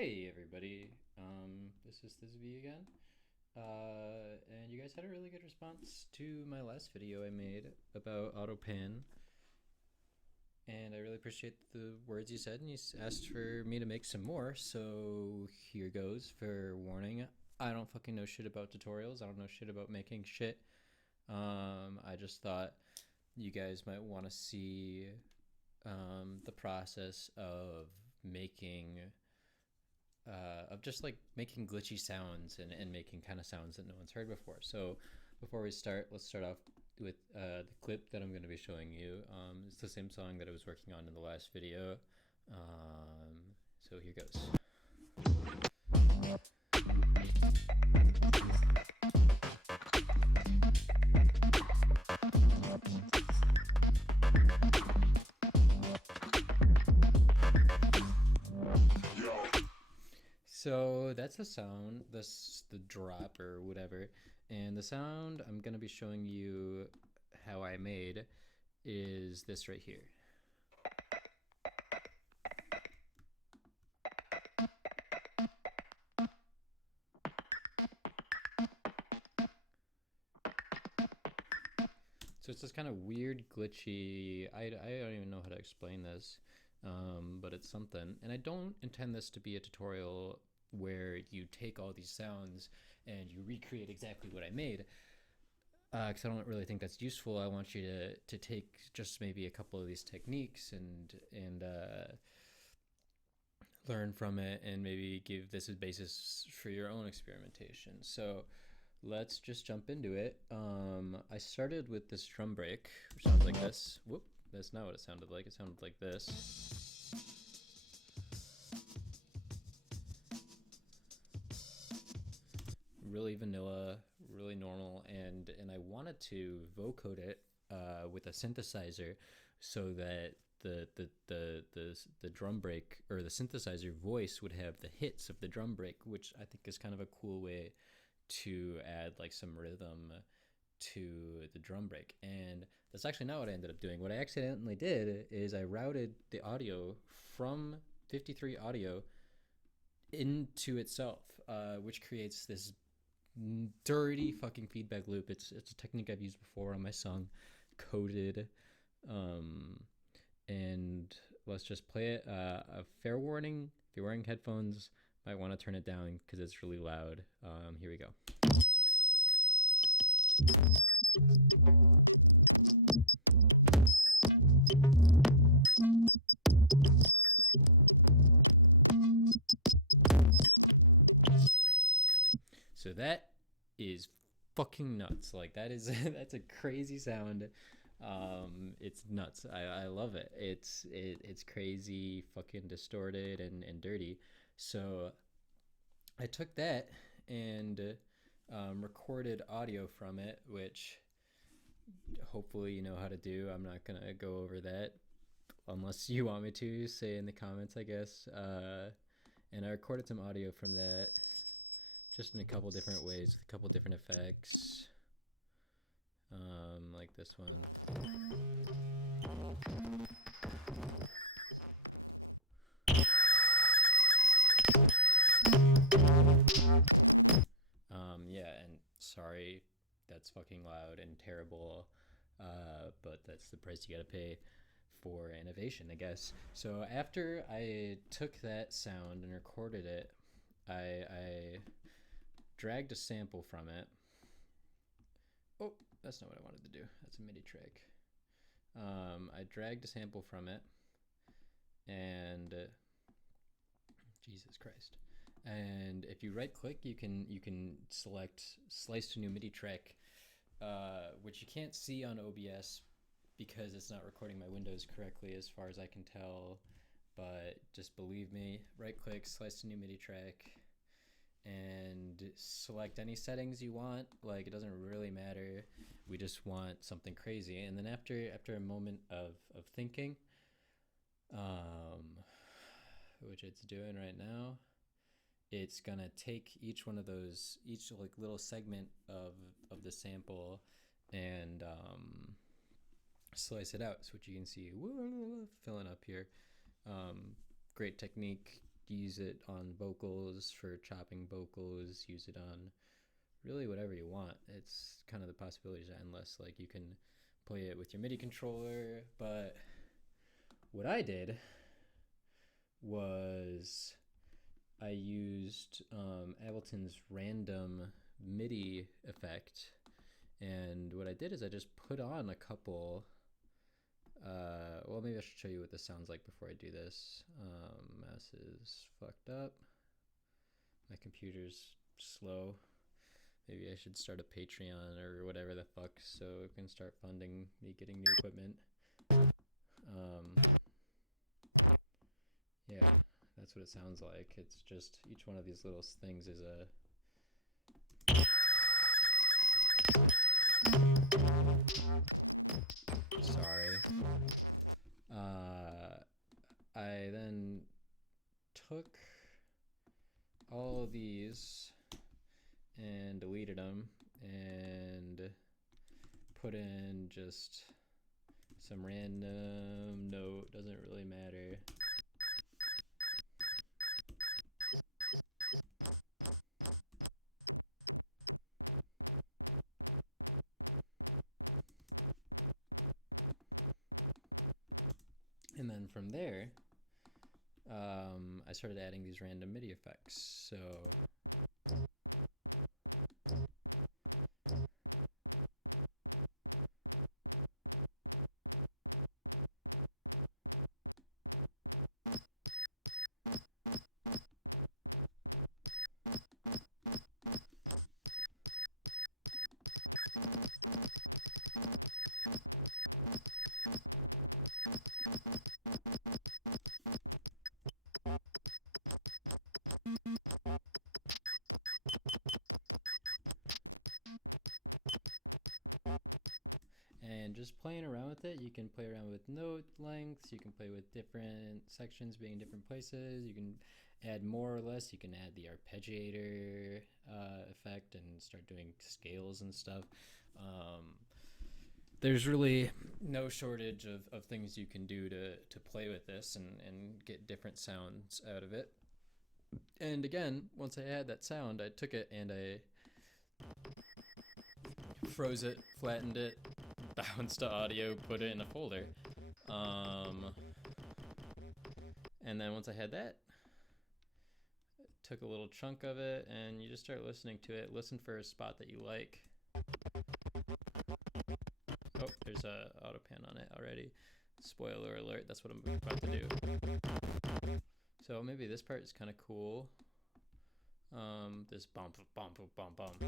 Hey everybody, this is V again, and you guys had a really good response to my last video I made about auto pan, and I really appreciate the words you said, and you asked for me to make some more, so here goes. For warning, I don't fucking know shit about tutorials, I don't know shit about making shit. I just thought you guys might want to see the process of making of just like making glitchy sounds and making kind of sounds that no one's heard before. So before we start, let's start off with the clip that I'm going to be showing you. It's the same song that I was working on in the last video. So here goes. So that's the sound, this the drop or whatever, and the sound I'm gonna be showing you how I made is this right here. So it's this kind of weird, glitchy. I don't even know how to explain this, but it's something. And I don't intend this to be a tutorial where you take all these sounds and you recreate exactly what I made, because I don't really think that's useful. I want you to take just maybe a couple of these techniques and learn from it, and maybe give this a basis for your own experimentation. So let's just jump into it. I started with this drum break, which sounds like this. Whoop, that's not what it sounded like. It sounded like this. Really vanilla, really normal, and I wanted to vocode it with a synthesizer so that the drum break, or the synthesizer voice, would have the hits of the drum break, which I think is kind of a cool way to add like some rhythm to the drum break. And that's actually not what I ended up doing. What I accidentally did is I routed the audio from 53 audio into itself, which creates this dirty fucking feedback loop. It's a technique I've used before on my song Coded. And let's just play it. A fair warning, if you're wearing headphones, might want to turn it down because it's really loud. Here we go. So that is fucking nuts. Like that is that's a crazy sound. It's nuts. I love it. It's crazy, fucking distorted and dirty. So I took that and recorded audio from it, which hopefully you know how to do. I'm not gonna go over that unless you want me to. Say in the comments, I guess. And I recorded some audio from that, just in a couple different ways, with a couple different effects, like this one. Yeah, and sorry, that's fucking loud and terrible, but that's the price you gotta pay for innovation, I guess. So after I took that sound and recorded it, I dragged a sample from it. Oh, that's not what I wanted to do. That's a MIDI track. I dragged a sample from it, and Jesus Christ. And if you right click, you can select slice to new MIDI track, which you can't see on OBS because it's not recording my windows correctly as far as I can tell. But just believe me, right click, slice to new MIDI track, and select any settings you want. Like, it doesn't really matter. We just want something crazy. And then after a moment of thinking, which it's doing right now, it's gonna take each one of those, each like little segment of the sample, and slice it out. So what you can see, filling up here. Great technique use it on vocals for chopping vocals, use it on really whatever you want. It's kind of, the possibilities are endless. Like, you can play it with your MIDI controller, but what I did was I used Ableton's random MIDI effect, and what I did is I just put on a couple. Well, maybe I should show you what this sounds like before I do this. Mouse is fucked up. My computer's slow. Maybe I should start a Patreon or whatever the fuck so it can start funding me getting new equipment. Yeah, that's what it sounds like. It's just each one of these little things is a... Sorry. I then took all of these and deleted them and put in just some random note, doesn't really matter. And then from there, I started adding these random MIDI effects. So and just playing around with it, you can play around with note lengths, you can play with different sections being in different places, you can add more or less, you can add the arpeggiator effect and start doing scales and stuff. There's really no shortage of things you can do to play with this and get different sounds out of it. And again, once I had that sound, I took it and I froze it, flattened it, bounced the audio, put it in a folder. And then once I had that, took a little chunk of it and you just start listening to it. Listen for a spot that you like. Oh, there's a auto pan on it already. Spoiler alert, that's what I'm about to do. So maybe this part is kind of cool. This bump, bump, bump, bump.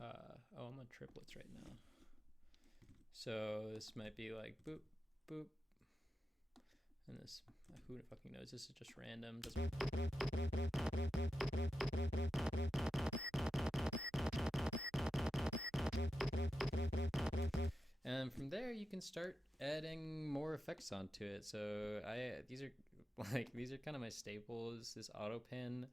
Oh, I'm on triplets right now. So this might be like boop, boop. And this, who the fucking knows? This is just random. And from there, you can start adding more effects onto it. So these are kind of my staples. This auto pan,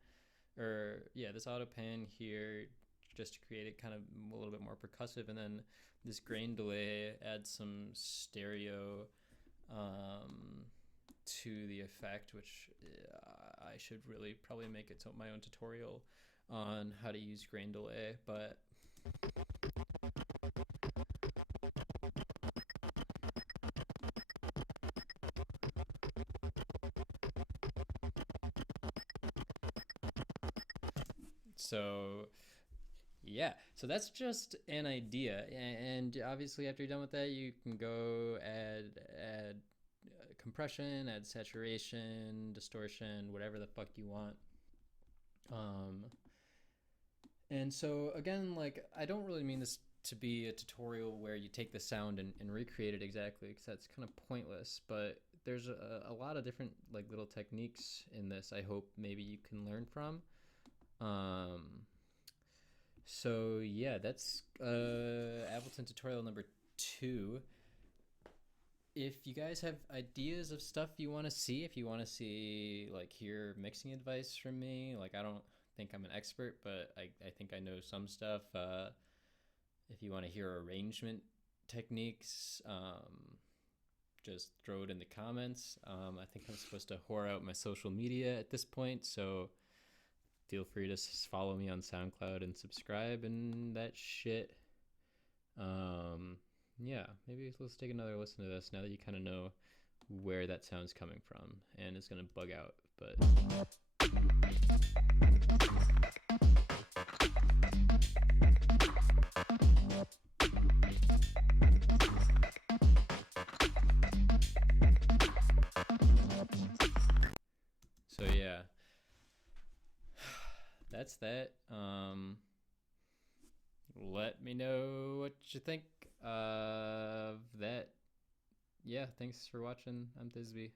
this auto pan here, just to create it kind of a little bit more percussive, and then this grain delay adds some stereo to the effect, which I should really probably make it my own tutorial on how to use grain delay, but so yeah, so that's just an idea, and obviously after you're done with that, you can go add compression, add saturation, distortion, whatever the fuck you want. And so again, like, I don't really mean this to be a tutorial where you take the sound and recreate it exactly, because that's kind of pointless, but there's a lot of different like little techniques in this I hope maybe you can learn from. So yeah, that's Ableton tutorial number 2. If you guys have ideas of stuff you want to see, if you want to see, like, hear mixing advice from me, like, I don't think I'm an expert, but I think I know some stuff. If you want to hear arrangement techniques, just throw it in the comments. I think I'm supposed to whore out my social media at this point, so feel free to follow me on SoundCloud and subscribe and that shit. Yeah, maybe let's take another listen to this now that you kind of know where that sound's coming from, and it's gonna bug out, but so yeah, that's that. Let me know what you think of that. Yeah, thanks for watching. I'm Thisby.